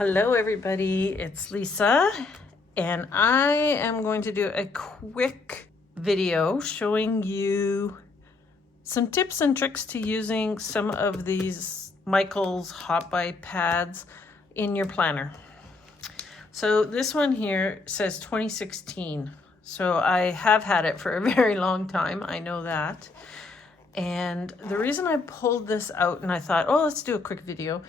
Hello everybody, it's Lisa, and I am going to do a quick video showing you some tips and tricks to using some of these Michaels Hot Buy pads in your planner. So this one here says 2016, so I have had it for a very long time, I know that. And the reason I pulled this out and I thought, oh, let's do a quick video,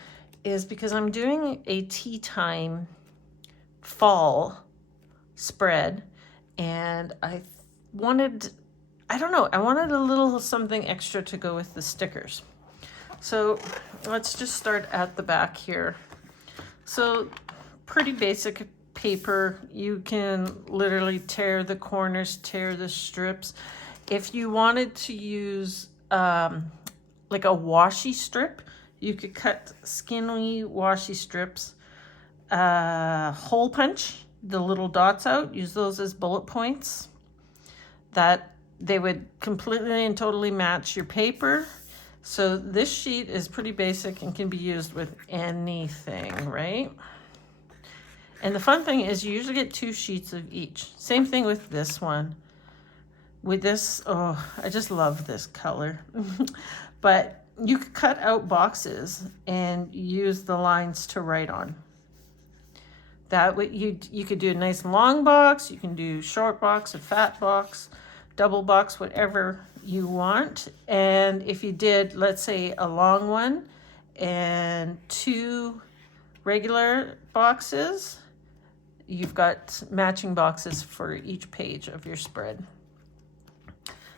is because I'm doing a tea time fall spread, and I wanted a little something extra to go with the stickers. So let's just start at the back here. So pretty basic paper. You can literally tear the corners, tear the strips. If you wanted to use like a washi strip, you could cut skinny washi strips, hole punch the little dots out, use those as bullet points. That they would completely and totally match your paper. So this sheet is pretty basic and can be used with anything, right? And the fun thing is you usually get 2 sheets of each. Same thing with this one. With this, oh, I just love this color. But you could cut out boxes and use the lines to write on. That way you could do a nice long box, you can do short box, a fat box, double box, whatever you want. And if you did, let's say, a long one and 2 regular boxes, you've got matching boxes for each page of your spread.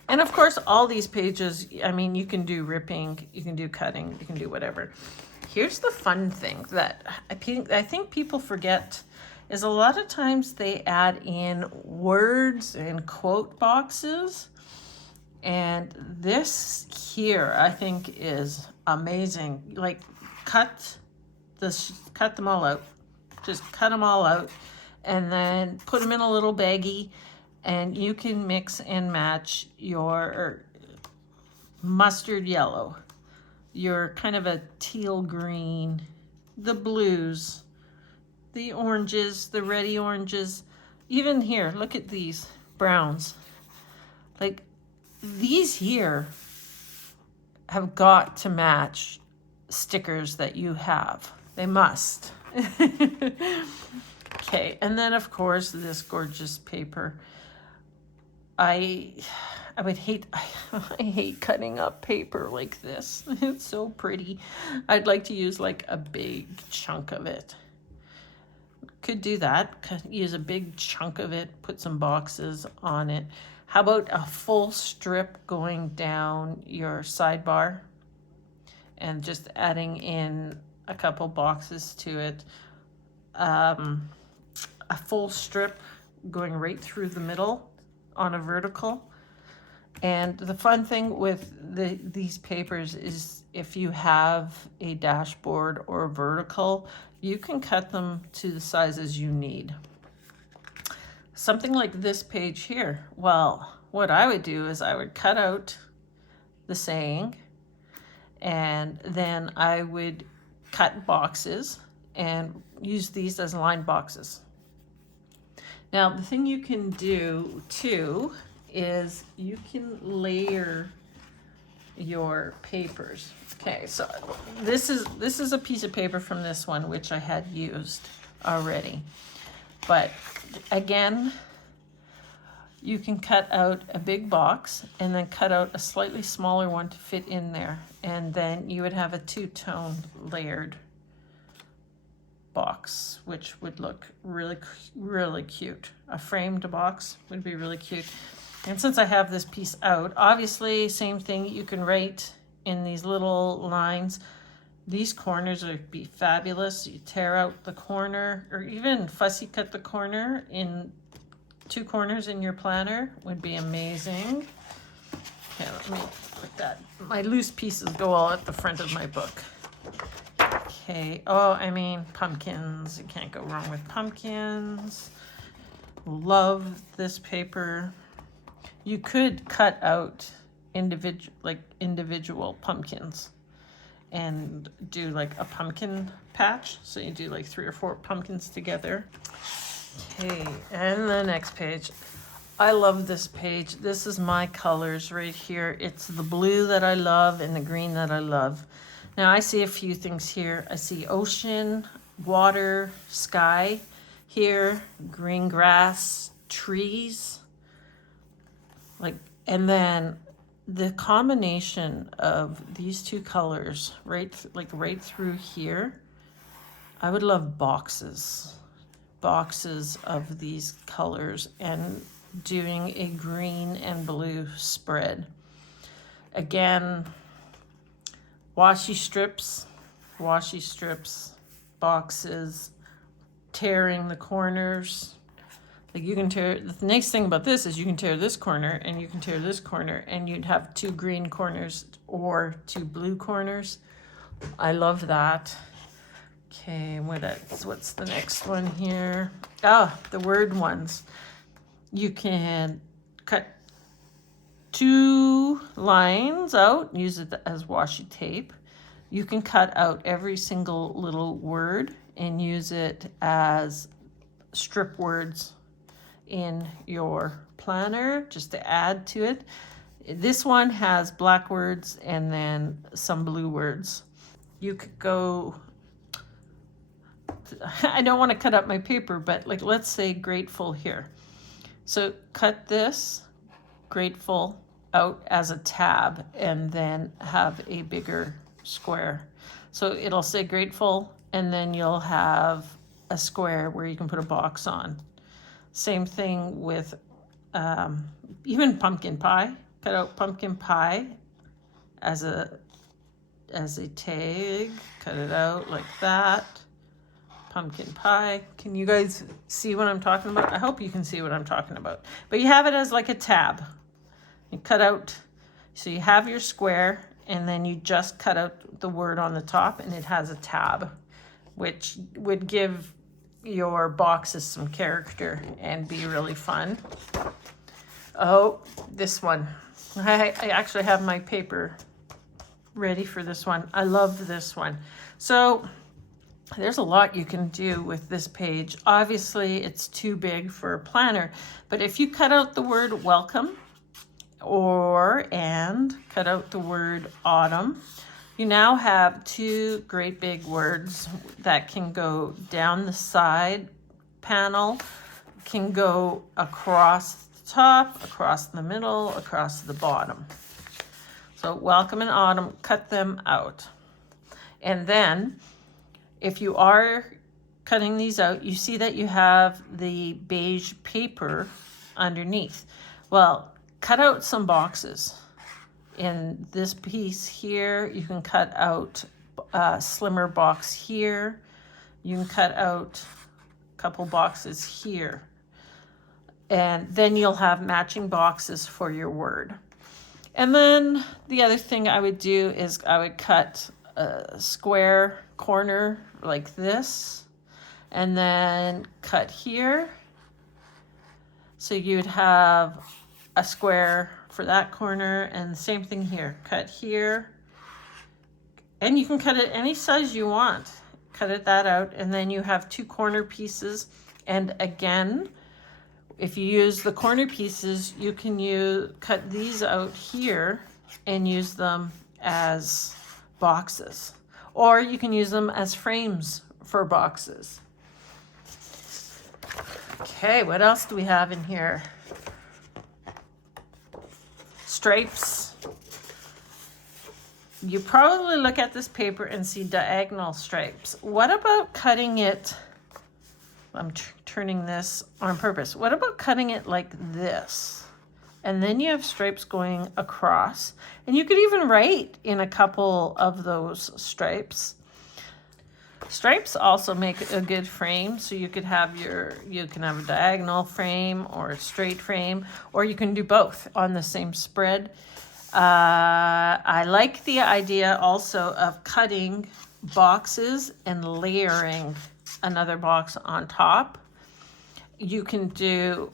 And of course, all these pages, I mean, you can do ripping, you can do cutting, you can do whatever. Here's the fun thing that I think people forget is a lot of times they add in words and quote boxes. And this here, I think, is amazing. Like, cut them all out. Just cut them all out and then put them in a little baggie. And you can mix and match your mustard yellow, your kind of a teal green, the blues, the oranges, the reddy oranges. Even here, look at these browns. Like, these here have got to match stickers that you have. They must. Okay, and then of course this gorgeous paper. I hate cutting up paper like this. It's so pretty. I'd like to use like a big chunk of it. Could do that. Use a big chunk of it, put some boxes on it. How about a full strip going down your sidebar and just adding in a couple boxes to it. A full strip going right through the middle on a vertical. And the fun thing with these papers is if you have a dashboard or a vertical, you can cut them to the sizes you need. Something like this page here. Well, what I would do is I would cut out the saying, and then I would cut boxes and use these as line boxes. Now, the thing you can do too is you can layer your papers. Okay, so this is a piece of paper from this one, which I had used already. But again, you can cut out a big box and then cut out a slightly smaller one to fit in there. And then you would have a 2-tone layered box, which would look really, really cute. A framed box would be really cute. And since I have this piece out, obviously, same thing, you can write in these little lines. These corners would be fabulous. You tear out the corner, or even fussy cut the corner in 2 corners in your planner would be amazing. Okay, let me put that. My loose pieces go all at the front of my book. Okay, oh, I mean, pumpkins. You can't go wrong with pumpkins. Love this paper. You could cut out individual pumpkins and do like a pumpkin patch. So you do like 3 or 4 pumpkins together. Okay, and the next page. I love this page. This is my colors right here. It's the blue that I love and the green that I love. Now I see a few things here. I see ocean, water, sky here, green grass, trees. Like, and then the combination of these 2 colors right through here, I would love boxes of these colors and doing a green and blue spread. Again, washi strips, boxes, tearing the corners. Like you can tear, the nice thing about this is you can tear this corner and you can tear this corner and you'd have 2 green corners or 2 blue corners. I love that. Okay, what's the next one here? The word ones. You can cut 2 lines out, use it as washi tape. You can cut out every single little word and use it as strip words in your planner just to add to it. This one has black words and then some blue words. You could go, I don't want to cut up my paper, but like let's say grateful here. So cut this grateful out as a tab and then have a bigger square. So it'll say grateful and then you'll have a square where you can put a box on. Same thing with even pumpkin pie. Cut out pumpkin pie as a tag. Cut it out like that. Pumpkin pie. Can you guys see what I'm talking about? I hope you can see what I'm talking about. But you have it as like a tab. You cut out, so you have your square and then you just cut out the word on the top and it has a tab, which would give your boxes some character and be really fun. Oh, this one. I actually have my paper ready for this one. I love this one. So there's a lot you can do with this page. Obviously, it's too big for a planner, but if you cut out the word welcome and cut out the word autumn, you now have 2 great big words that can go down the side panel, can go across the top, across the middle, across the bottom. So welcome and autumn, cut them out. And then if you are cutting these out, you see that you have the beige paper underneath. Well, cut out some boxes. In this piece here, you can cut out a slimmer box here. You can cut out a couple boxes here. And then you'll have matching boxes for your word. And then the other thing I would do is I would cut a square corner like this and then cut here. So you'd have a square for that corner and the same thing here. Cut here. And you can cut it any size you want. Cut it that out and then you have 2 corner pieces. And again, if you use the corner pieces, you can cut these out here and use them as boxes. Or you can use them as frames for boxes. Okay, what else do we have in here? Stripes. You probably look at this paper and see diagonal stripes. What about cutting it? I'm turning this on purpose. What about cutting it like this? And then you have stripes going across. And you could even write in a couple of those stripes. Stripes also make a good frame. So you can have a diagonal frame or a straight frame, or you can do both on the same spread. I like the idea also of cutting boxes and layering another box on top. You can do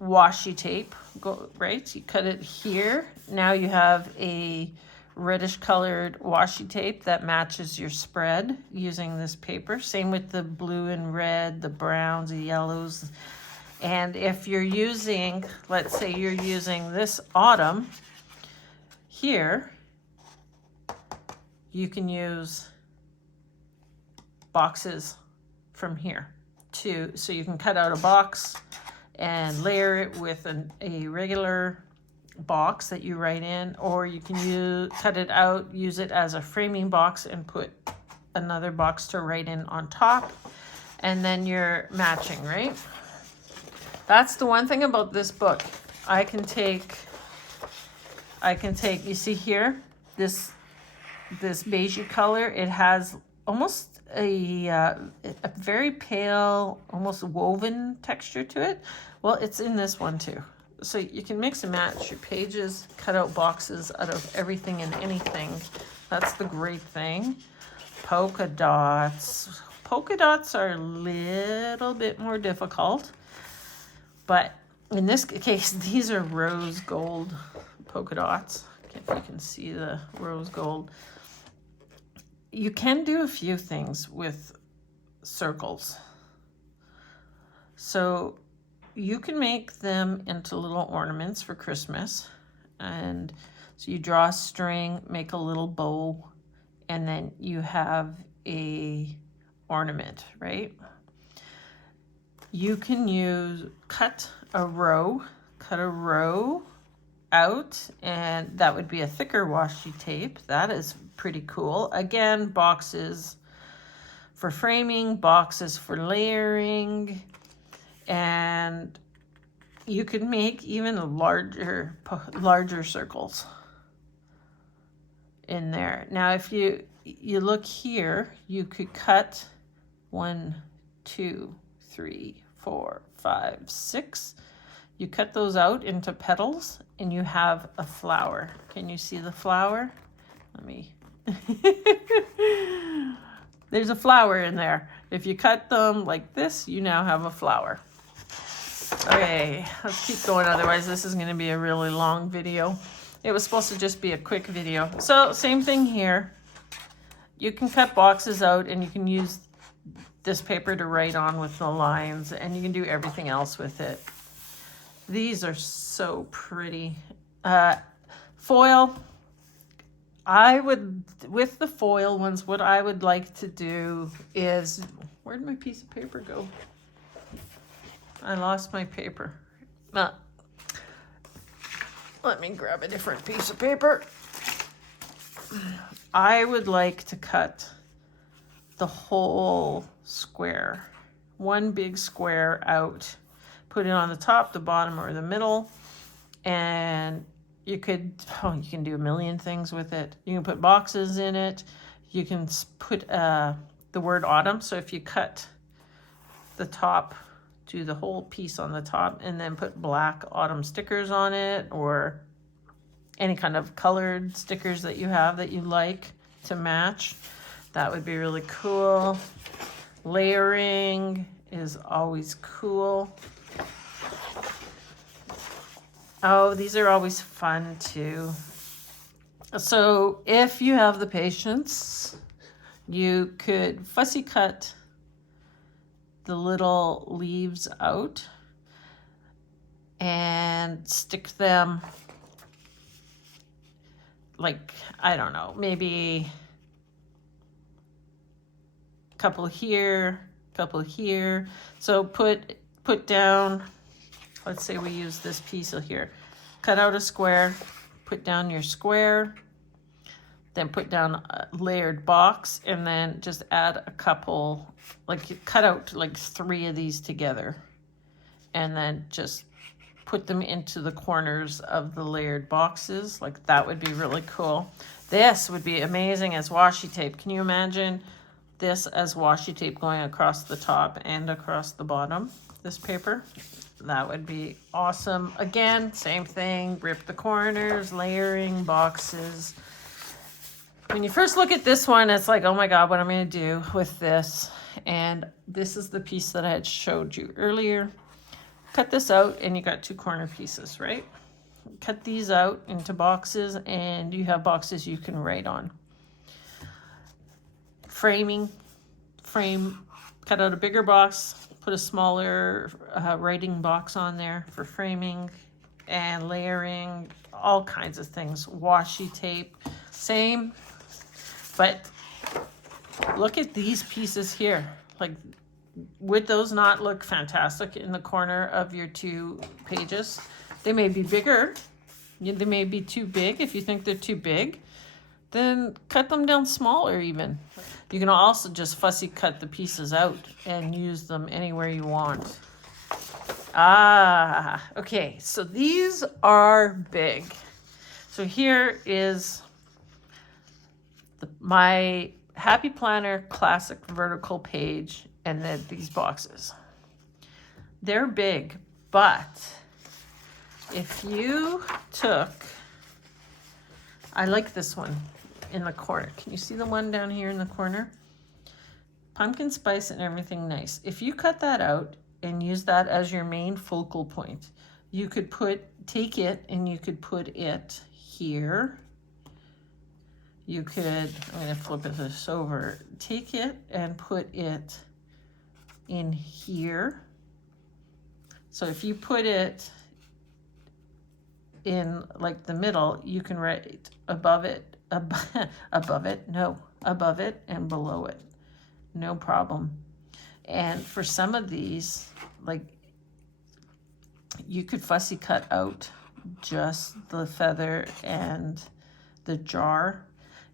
washi tape, right? You cut it here. Now you have a reddish colored washi tape that matches your spread using this paper. Same with the blue and red, the browns, the yellows. And if you're using, let's say you're using this autumn here, you can use boxes from here too. So you can cut out a box and layer it with a regular box that you write in, or you can cut it out, use it as a framing box and put another box to write in on top, and then you're matching, right? That's the one thing about this book. I can take, you see here, this beigey color, it has almost a very pale, almost woven texture to it. Well, it's in this one too. So you can mix and match your pages, cut out boxes out of everything and anything. That's the great thing. Polka dots. Polka dots are a little bit more difficult, but in this case, these are rose gold polka dots. If you can see the rose gold. You can do a few things with circles. So you can make them into little ornaments for Christmas. And so you draw a string, make a little bow, and then you have a ornament, right? You can cut a row out, and that would be a thicker washi tape. That is pretty cool. Again, boxes for framing, boxes for layering, and you can make even larger circles in there. Now, if you look here, you could cut 1, 2, 3, 4, 5, 6. You cut those out into petals and you have a flower. Can you see the flower? Let me. There's a flower in there. If you cut them like this, you now have a flower. Okay, let's keep going. Otherwise, this is going to be a really long video. It was supposed to just be a quick video. So same thing here. You can cut boxes out and you can use this paper to write on with the lines, and you can do everything else with it. These are so pretty. Foil. With the foil ones, what I would like to do is, where'd my piece of paper go? I lost my paper. Let me grab a different piece of paper. I would like to cut the whole square, one big square out, put it on the top, the bottom, or the middle, and you can do a million things with it. You can put boxes in it. You can put the word autumn. So if you cut the top, do the whole piece on the top, and then put black autumn stickers on it, or any kind of colored stickers that you have that you like to match. That would be really cool. Layering is always cool. Oh, these are always fun too. So if you have the patience, you could fussy cut the little leaves out and stick them, like, I don't know, maybe a couple here, couple here. So put down, let's say we use this piece here. Cut out a square, put down your square, then put down a layered box, and then just add a couple, like you cut out like 3 of these together, and then just put them into the corners of the layered boxes. Like, that would be really cool. This would be amazing as washi tape. Can you imagine this as washi tape going across the top and across the bottom, this paper? That would be awesome. Again, same thing, rip the corners, layering, boxes. When you first look at this one, it's like, oh my God, what am I gonna do with this? And this is the piece that I had showed you earlier. Cut this out and you got 2 corner pieces, right? cut these out into boxes, and you have boxes you can write on. Frame, cut out a bigger box, put a smaller writing box on there for framing and layering, all kinds of things. Washi tape, same, but look at these pieces here. Like, would those not look fantastic in the corner of your 2 pages? They may be bigger. They may be too big. If you think they're too big, then cut them down smaller even. You can also just fussy cut the pieces out and use them anywhere you want. Okay, so these are big. So here is my Happy Planner Classic vertical page, and then these boxes. They're big, but if you took, I like this one in the corner. Can you see the one down here in the corner? Pumpkin spice and everything nice. If you cut that out and use that as your main focal point, you could take it and you could put it here. You could, I'm going to flip this over, take it and put it in here. So if you put it in like the middle, you can write above it, above it and below it. No problem. And for some of these, like, you could fussy cut out just the feather and the jar.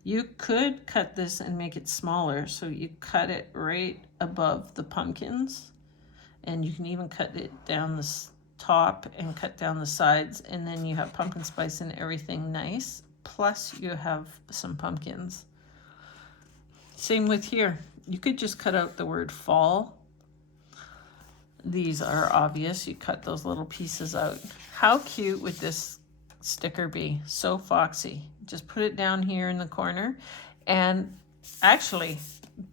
You could cut this and make it smaller, so you cut it right above the pumpkins, and you can even cut it down the top and cut down the sides, and then you have pumpkin spice and everything nice, plus you have some pumpkins. Same with here. You could just cut out the word fall. These are obvious. You cut those little pieces out. How cute would this sticker be? So foxy. Just put it down here in the corner. And actually,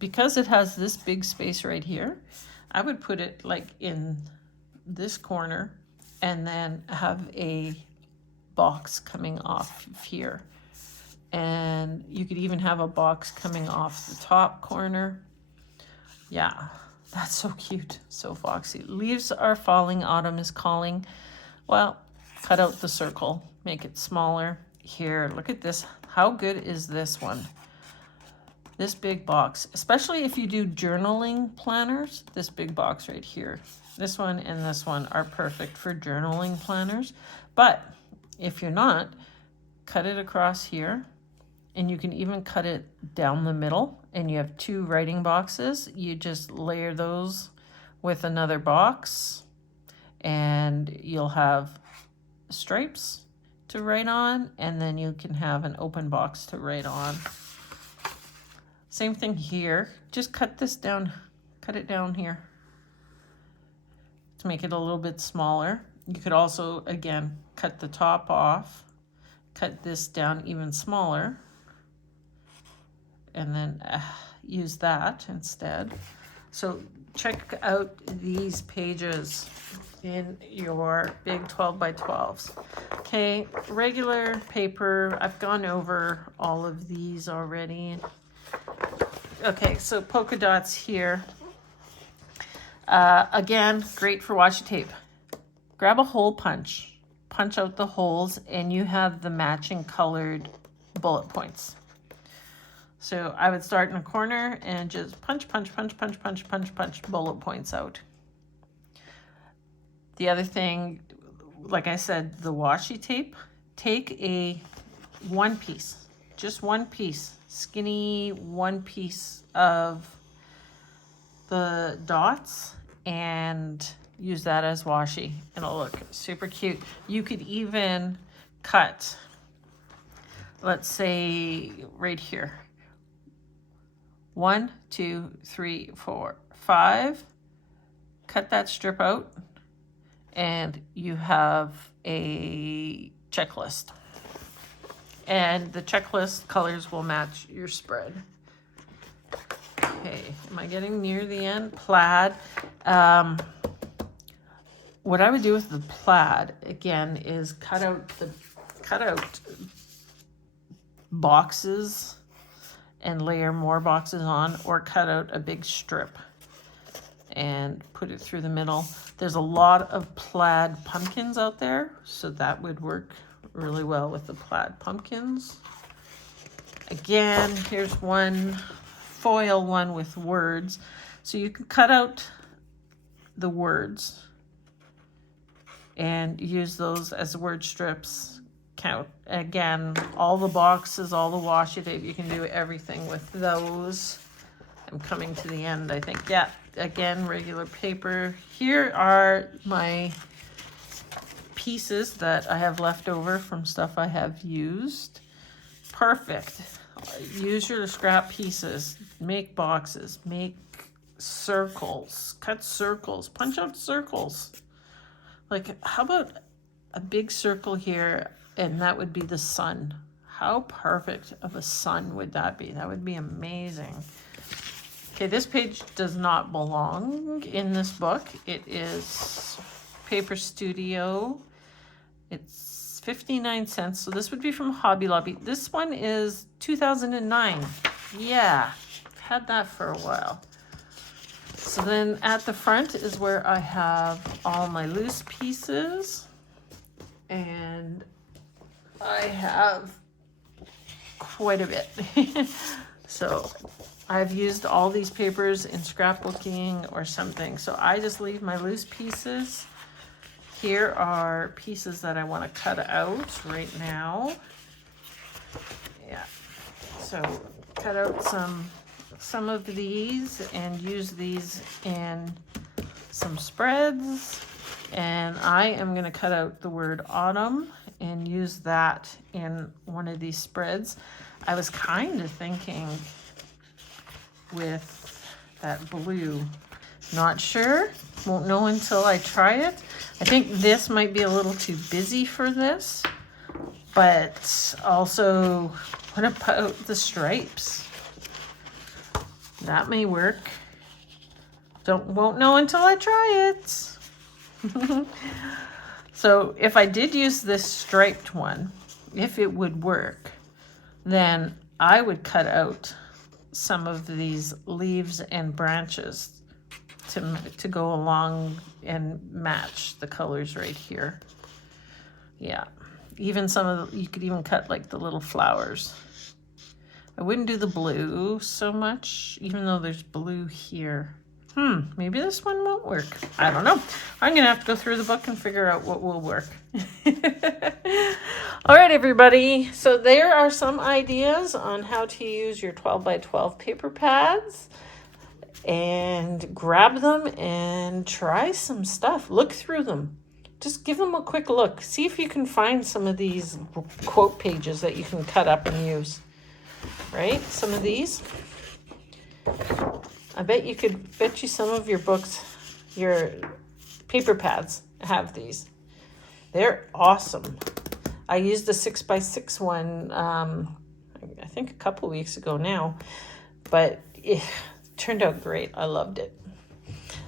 because it has this big space right here, I would put it like in this corner and then have a box coming off here. And you could even have a box coming off the top corner. Yeah, that's so cute, so foxy. Leaves are falling, autumn is calling. Well, cut out the circle, make it smaller. Here, look at this. How good is this one? This big box, especially if you do journaling planners, this big box right here. This one and this one are perfect for journaling planners. But if you're not, cut it across here. And you can even cut it down the middle, and you have 2 writing boxes. You just layer those with another box, and you'll have stripes to write on, and then you can have an open box to write on. Same thing here. Just cut this down, cut it down here to make it a little bit smaller. You could also, again, cut the top off, cut this down even smaller, and then use that instead. So check out these pages in your big 12 by 12s. Okay, regular paper. I've gone over all of these already. Okay, so polka dots here. Again, great for washi tape. Grab a hole punch, punch out the holes, and you have the matching colored bullet points. So I would start in a corner and just punch bullet points out. The other thing, like I said, the washi tape, take one piece, just one piece, skinny one piece of the dots and use that as washi. It'll look super cute. You could even cut, let's say right here. 1, 2, 3, 4, 5. Cut that strip out, and you have a checklist. And the checklist colors will match your spread. Okay, am I getting near the end? Plaid. what I would do with the plaid, again, is cut out boxes and layer more boxes on, or cut out a big strip and put it through the middle. There's a lot of plaid pumpkins out there, so that would work really well with the plaid pumpkins. Again, here's one foil one with words. So you can cut out the words and use those as word strips. Count again, all the boxes, all the washi tape, you can do everything with those. I'm coming to the end, I think. Yeah, again, regular paper. Here are my pieces that I have left over from stuff I have used. Perfect. Use your scrap pieces, make boxes, make circles, cut circles, punch out circles. Like, how about a big circle here, and that would be the sun. How perfect of a sun would that be? That would be amazing. Okay, this page does not belong in this book. It is Paper Studio. It's 59 cents, so this would be from Hobby Lobby. This one is 2009. Yeah, had that for a while. So then at the front is where I have all my loose pieces, and I have quite a bit. So I've used all these papers in scrapbooking or something, so I just leave my loose pieces. Here are pieces that I want to cut out right now. Yeah, so cut out some of these and use these in some spreads. And I am going to cut out the word autumn and use that in one of these spreads. I was kind of thinking with that blue. Not sure. Won't know until I try it. I think this might be a little too busy for this. But also, what about the stripes? That may work. Won't know until I try it. So if I did use this striped one, if it would work, then I would cut out some of these leaves and branches to go along and match the colors right here. Yeah, even some of you could even cut like the little flowers. I wouldn't do the blue so much, even though there's blue here. Maybe this one won't work. I don't know. I'm gonna have to go through the book and figure out what will work. All right, everybody. So there are some ideas on how to use your 12 by 12 paper pads. And grab them and try some stuff. Look through them. Just give them a quick look. See if you can find some of these quote pages that you can cut up and use. Right? Some of these. I bet you some of your books, your paper pads have these. They're awesome. I used the 6x6 one, I think a couple weeks ago now, but it turned out great. I loved it.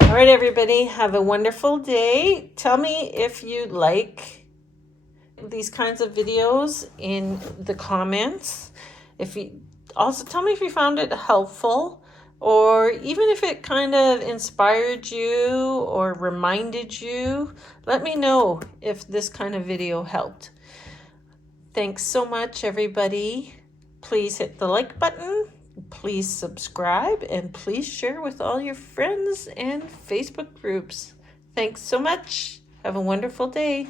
All right, everybody, have a wonderful day. Tell me if you like these kinds of videos in the comments. Also tell me if you found it helpful, or even if it kind of inspired you or reminded you. Let me know if this kind of video helped. Thanks so much, everybody. Please hit the like button. Please subscribe, and please share with all your friends and Facebook groups. Thanks so much. Have a wonderful day.